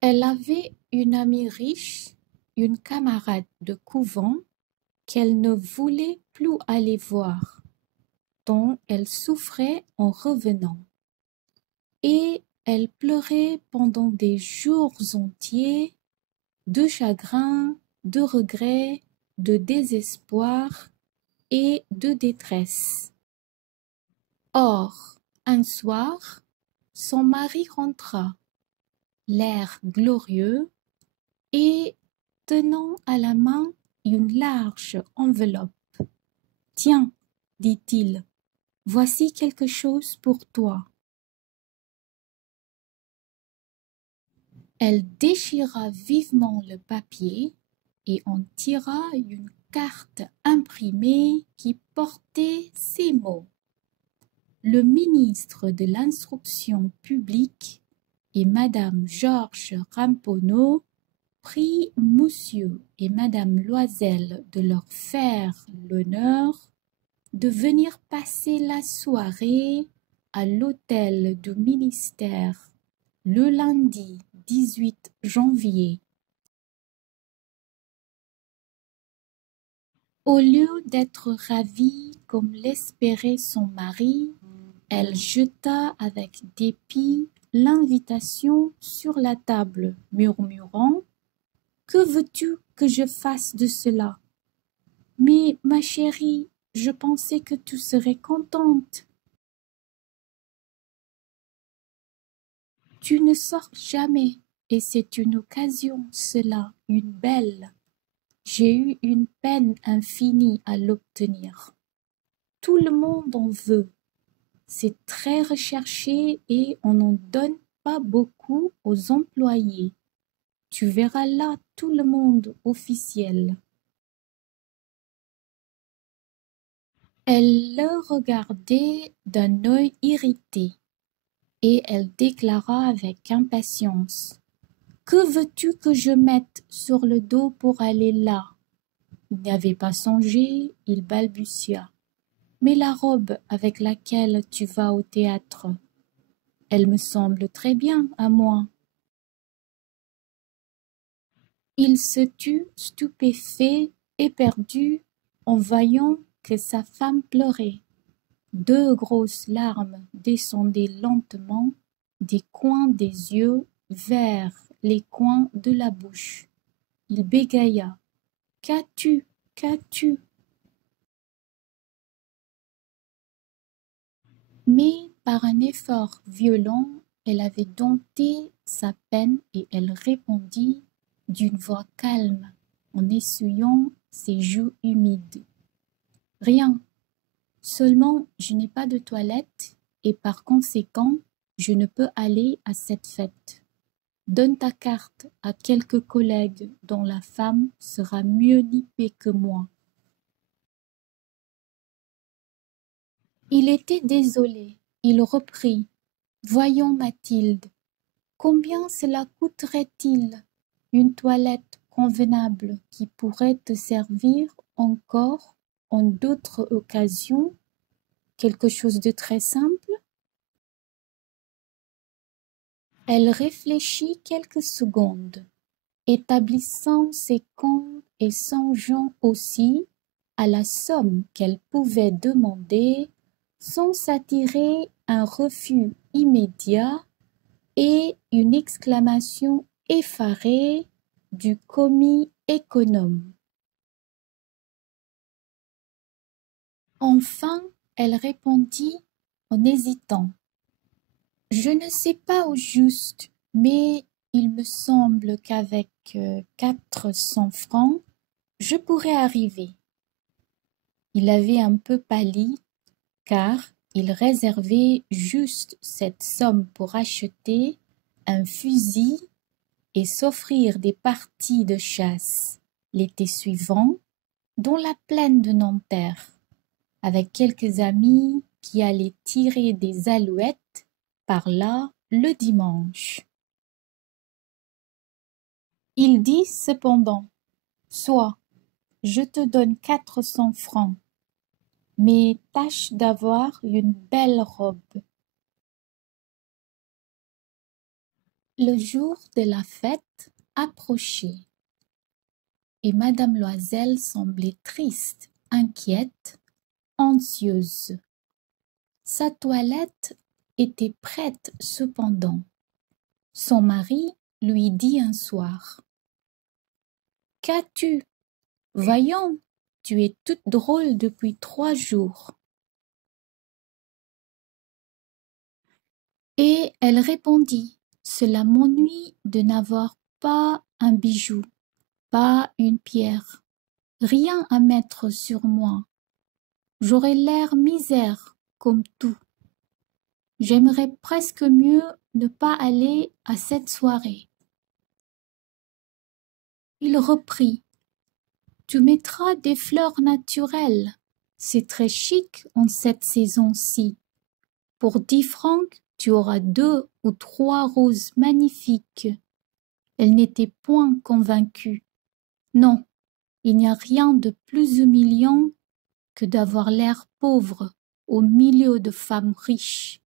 Elle avait une amie riche, une camarade de couvent qu'elle ne voulait plus aller voir, dont elle souffrait en revenant. Et elle pleurait pendant des jours entiers de chagrin, de regret, de désespoir et de détresse. Or, un soir, son mari rentra, l'air glorieux, et tenant à la main une large enveloppe. « Tiens, dit-il, voici quelque chose pour toi. » Elle déchira vivement le papier et en tira une carte imprimée qui portait ces mots. Le ministre de l'Instruction publique et Madame Georges Ramponneau prient Monsieur et Madame Loisel de leur faire l'honneur de venir passer la soirée à l'hôtel du ministère le lundi 18 janvier. Au lieu d'être ravie comme l'espérait son mari, elle jeta avec dépit l'invitation sur la table, murmurant: « Que veux-tu que je fasse de cela? Mais, ma chérie, je pensais que tu serais contente. Tu ne sors jamais, et c'est une occasion, cela, une belle. J'ai eu une peine infinie à l'obtenir. Tout le monde en veut. C'est très recherché et on n'en donne pas beaucoup aux employés. Tu verras là tout le monde officiel. » Elle le regardait d'un œil irrité, et elle déclara avec impatience: « Que veux-tu que je mette sur le dos pour aller là? » Il n'y avait pas songé, il balbutia: « Mais la robe avec laquelle tu vas au théâtre, elle me semble très bien à moi. » Il se tut stupéfait, éperdu, en voyant que sa femme pleurait. Deux grosses larmes descendaient lentement des coins des yeux vers les coins de la bouche. Il bégaya: « Qu'as-tu? Qu'as-tu? » Mais par un effort violent, elle avait dompté sa peine et elle répondit d'une voix calme, en essuyant ses joues humides: « Rien. Seulement, je n'ai pas de toilette et par conséquent, je ne peux aller à cette fête. Donne ta carte à quelque collègue dont la femme sera mieux nippée que moi. » Il était désolé. Il reprit: « Voyons, Mathilde, combien cela coûterait-il, une toilette convenable qui pourrait te servir encore en d'autres occasions, quelque chose de très simple? » Elle réfléchit quelques secondes, établissant ses comptes et songeant aussi à la somme qu'elle pouvait demander sans s'attirer un refus immédiat et une exclamation effarée du commis économe. Enfin, elle répondit en hésitant: « Je ne sais pas au juste, mais il me semble qu'avec 400 francs, je pourrais arriver. » Il avait un peu pâli, car il réservait juste cette somme pour acheter un fusil et s'offrir des parties de chasse l'été suivant dans la plaine de Nanterre, avec quelques amis qui allaient tirer des alouettes par là le dimanche. Il dit cependant: « Soit, je te donne 400 francs, mais tâche d'avoir une belle robe. » Le jour de la fête approchait, et Madame Loisel semblait triste, inquiète, anxieuse. Sa toilette était prête cependant. Son mari lui dit un soir: « Qu'as-tu? Voyons, tu es toute drôle depuis 3 jours. » Et elle répondit: « Cela m'ennuie de n'avoir pas un bijou, pas une pierre, rien à mettre sur moi. J'aurais l'air misère comme tout. J'aimerais presque mieux ne pas aller à cette soirée. » Il reprit: « Tu mettras des fleurs naturelles. C'est très chic en cette saison-ci. Pour 10 francs, tu auras 2 ou 3 roses magnifiques. » Elle n'était point convaincue. Non, il n'y a rien de plus humiliant que d'avoir l'air pauvre au milieu de femmes riches.